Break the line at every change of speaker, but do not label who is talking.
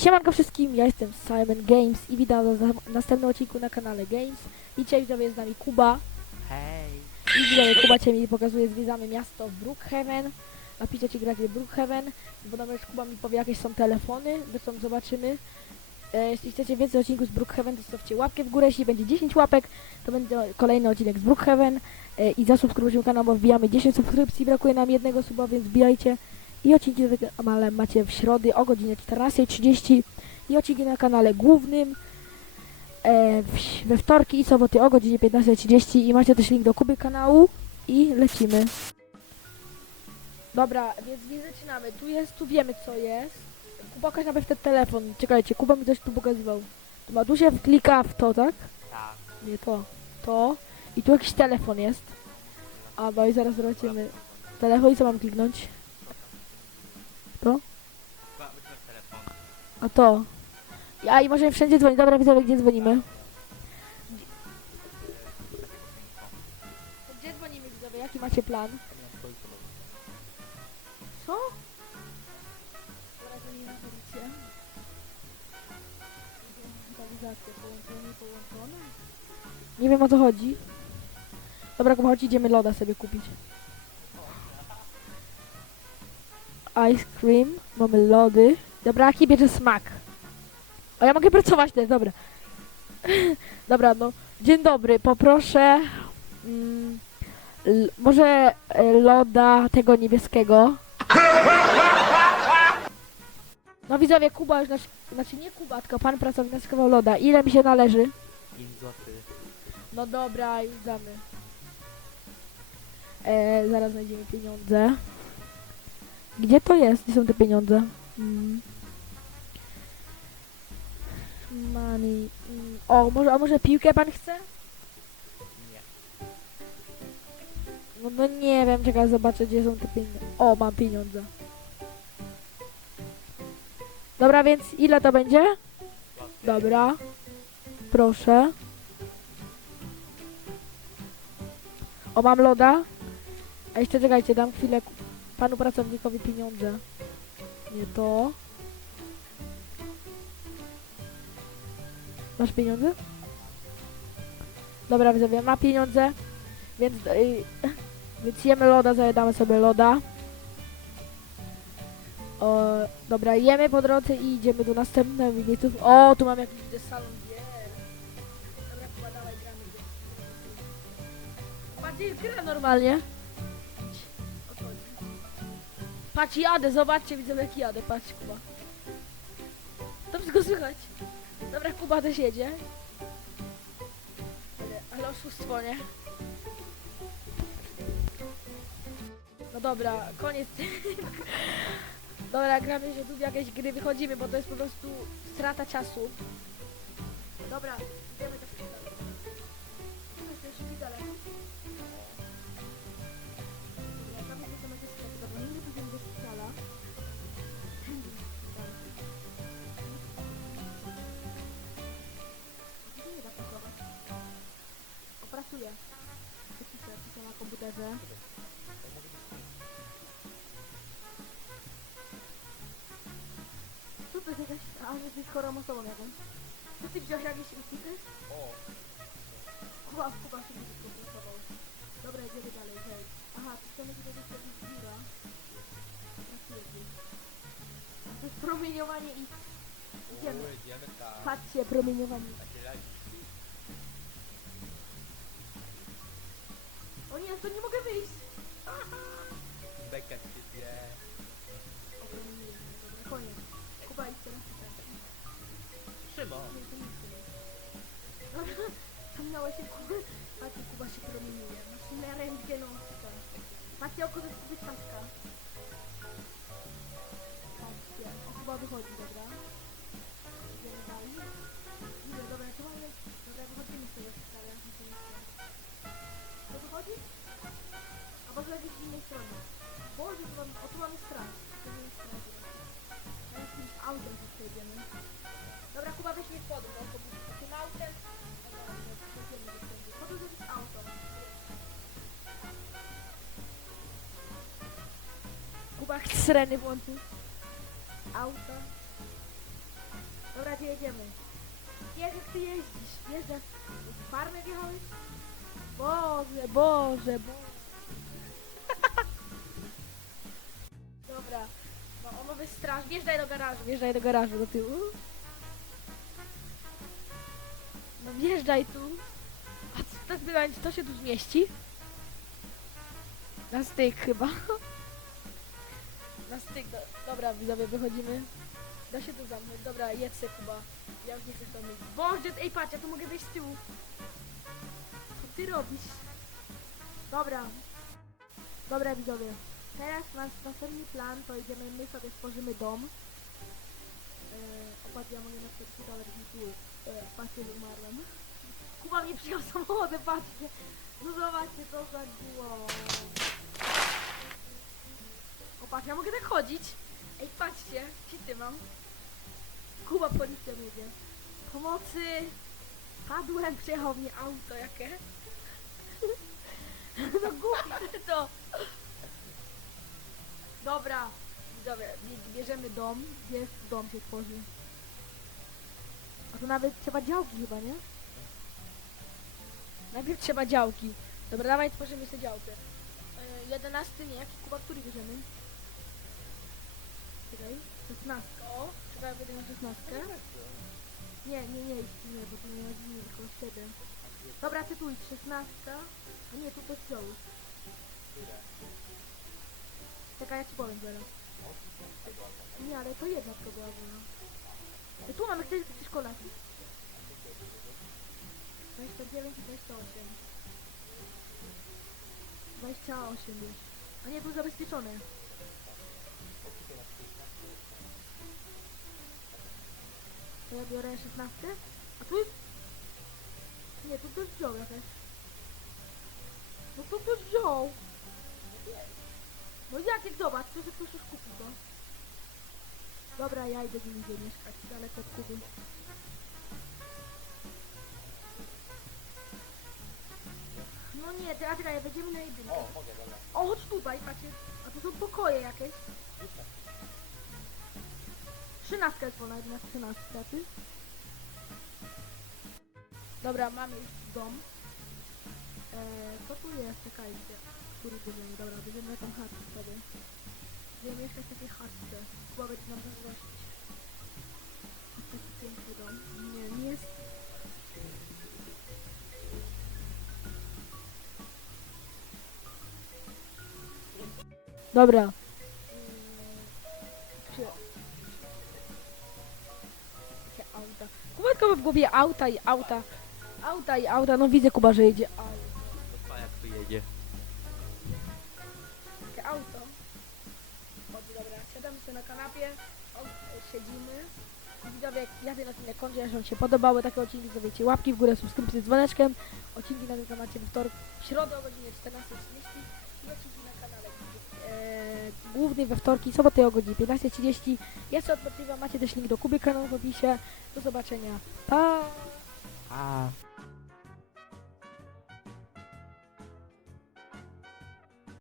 Siemanko wszystkim, ja jestem Simon Games i witam was na następnym odcinku na kanale Games. I dzisiaj widzowie jest z nami Kuba.
Hej!
I widzowie Kuba cię mi pokazuje, zwiedzamy miasto Brookhaven. Napiszcie ci grać Brookhaven, bo już Kuba mi powie jakieś są telefony, zresztą zobaczymy. E, jeśli chcecie więcej odcinków z Brookhaven, to zostawcie łapkę w górę, jeśli będzie 10 łapek, to będzie kolejny odcinek z Brookhaven. E, I zasubskrybujcie kanał, bo wbijamy 10 subskrypcji, brakuje nam jednego suba, więc wbijajcie. I odcinki na kanale macie w środy o godzinie 14.30 i odcinki na kanale głównym e, w, we wtorki i soboty o godzinie 15.30 i macie też link do Kuby kanału i lecimy. Dobra, więc nie zaczynamy. Tu jest, tu wiemy co jest. Kuba pokaż najpierw ten telefon. Czekajcie, Kuba mi coś tu pokazywał. Tu ma, się klika w to, tak?
Tak.
Nie to. To. I tu jakiś telefon jest. A, no i zaraz zobaczymy. Telefon i co mam kliknąć? To? A to. Ja i możemy wszędzie dzwonić. Dobra, widzowie, gdzie dzwonimy? Gdzie dzwonimy, widzowie? Jaki macie plan? Co? Nie wiem o co chodzi. Dobra, chodź, idziemy loda sobie kupić. Ice cream, mamy lody. Dobra, jaki bierze smak? O, ja mogę pracować też, dobra. dobra, no. Dzień dobry, poproszę. Mm, może e, loda tego niebieskiego. No widzowie, Kuba już nasz, znaczy nie Kuba, tylko pan pracownik naskował loda. Ile mi się należy?
5 zł.
No dobra, już damy. E, zaraz znajdziemy pieniądze. Gdzie to jest? Gdzie są te pieniądze? Mm. Money. Mm. O, może, a może piłkę pan chce?
Nie.
No, no nie wiem, czekaj, zobaczę gdzie są te pieniądze. O, mam pieniądze. Dobra, więc ile to będzie? Dobra. Proszę. O, mam loda. A jeszcze czekajcie, dam chwilę panu pracownikowi pieniądze. Nie to. Masz pieniądze? Dobra, widzowie, ma pieniądze. Więc, y, więc jemy loda, zajadamy sobie loda. O, dobra, jemy po drodze i idziemy do następnego miejsców. O, tu mam jakiś salon gier. Dobra, chyba dawaj gramy Bardziej gra normalnie. Patrz, jadę, zobaczcie, widzę jak jadę, patrz, Kuba. To wszystko słychać. Dobra, Kuba też jedzie. Ale oszustwo, nie? No dobra, koniec. Dobra, gramy się tu w jakieś gry, wychodzimy, bo to jest po prostu strata czasu. Dobra, komputerze. Co to jest jakaś... A, że jesteś chorą osobą jakąś. Co ty wziąłeś jakieś recepty?
O!
Kuba, Kuba się będzie skomplikował. Dobra, idziemy dalej, hej. Aha, tu chcemy tutaj biura. Pracuję gdzieś. To jest promieniowanie i... Idziemy. Patrzcie, promieniowanie. Ciągnąłeś się. Patrzcie, Kuba się promieniuje. Maszyna rentgenowska. Patrzcie, oko to jest wyczaska. Patrzcie, o Kuba wychodzi, dobra. Idziemy dalej. Idę, dobra, to mamy... Dobra, wychodzimy z tego szpitala. Kuba chce syreny włączyć. Auto. Dobra, gdzie jedziemy? Wiesz jak ty jeździsz? Wiesz, że w farmę wjechałeś? Boże, Boże, Boże. Dobra. No ono wystrasz. Wjeżdżaj do garażu, wjeżdżaj do garażu do tyłu. No wjeżdżaj tu. A co wygląda, to się tu zmieści? Na styk chyba. Na styk, do, dobra widzowie, wychodzimy. Da się tu zamknąć, dobra, jedź se Kuba. Ja już nie chcę to myć. Boże, ej patrz, ja tu mogę wejść z tyłu. Co ty robisz? Dobra. Dobra widzowie. Teraz nasz następny plan to idziemy, my sobie stworzymy dom. Opadł, ja mogę na przykład tutaj tu. Patrzcie, że umarłem. Kuba mnie przyjął samochodem, patrzcie. No zobaczcie, co za było. Patrz, ja mogę tak chodzić. Ej, patrzcie, ty mam. Kuba policja jedzie. Pomocy! Padłem, przejechał mnie auto jakie. No głupie to. Dobra, bie- bierzemy dom. Jest dom się tworzy? A to nawet trzeba działki chyba, nie? Najpierw trzeba działki. Dobra, dawaj tworzymy sobie działkę. Yy, 11 nie, jaki Kuba, który bierzemy? Czekaj, 16. O, trzeba ja będę na 16. Nie, nie, nie, nie, bo to nie ma dni, tylko 7. Dobra, tytuł 16. A nie, tu to. Czekaj, ja ci powiem zaraz. Nie, ale to jedna tylko była wolna. Tu mamy chcesz jakieś kolaki. 29 i 28. 28 już. A nie, tu zabezpieczone. To ja biorę 16. A tu jest... Nie, tu ktoś wziął jakaś. No to ktoś wziął. No jak, jak zobacz, to że ktoś już kupił to. Dobra, ja idę gdzie indziej mieszkać, daleko od Kuby. No nie, teraz czekaj, będziemy na jedynkę.
O, mogę, dobra.
O, chodź tutaj, patrzcie. A to są pokoje jakieś. Trzynastka jest wolna, jedna trzynastka, ty? Dobra, mamy już dom. Eee, co tu jest? Czekajcie. Który bierzemy? Dobra, bierzemy tą chatkę sobie. Będziemy mieszkać w takiej chatce. Chyba będzie nam zazdrościć. Taki piękny dom. Nie, nie jest... Dobra. Kuba tylko ma w głowie auta i auta. Auta i auta, no widzę Kuba, że jedzie auto.
To pa jak tu jedzie.
Takie auto. O, dobra, siadamy sobie na kanapie, o, siedzimy. Widzowie, ja ten odcinek kończę, jeżeli wam się podobały takie odcinki, zostawiajcie łapki w górę, subskrypcję z dzwoneczkiem. Odcinki na tym temacie we wtorek, w środę o godzinie 14.30 i odcinki na główny we wtorki, soboty o godzinie 15.30. Ja odpoczywam, macie też link do Kuby kanału w opisie. Do zobaczenia. Pa!
A.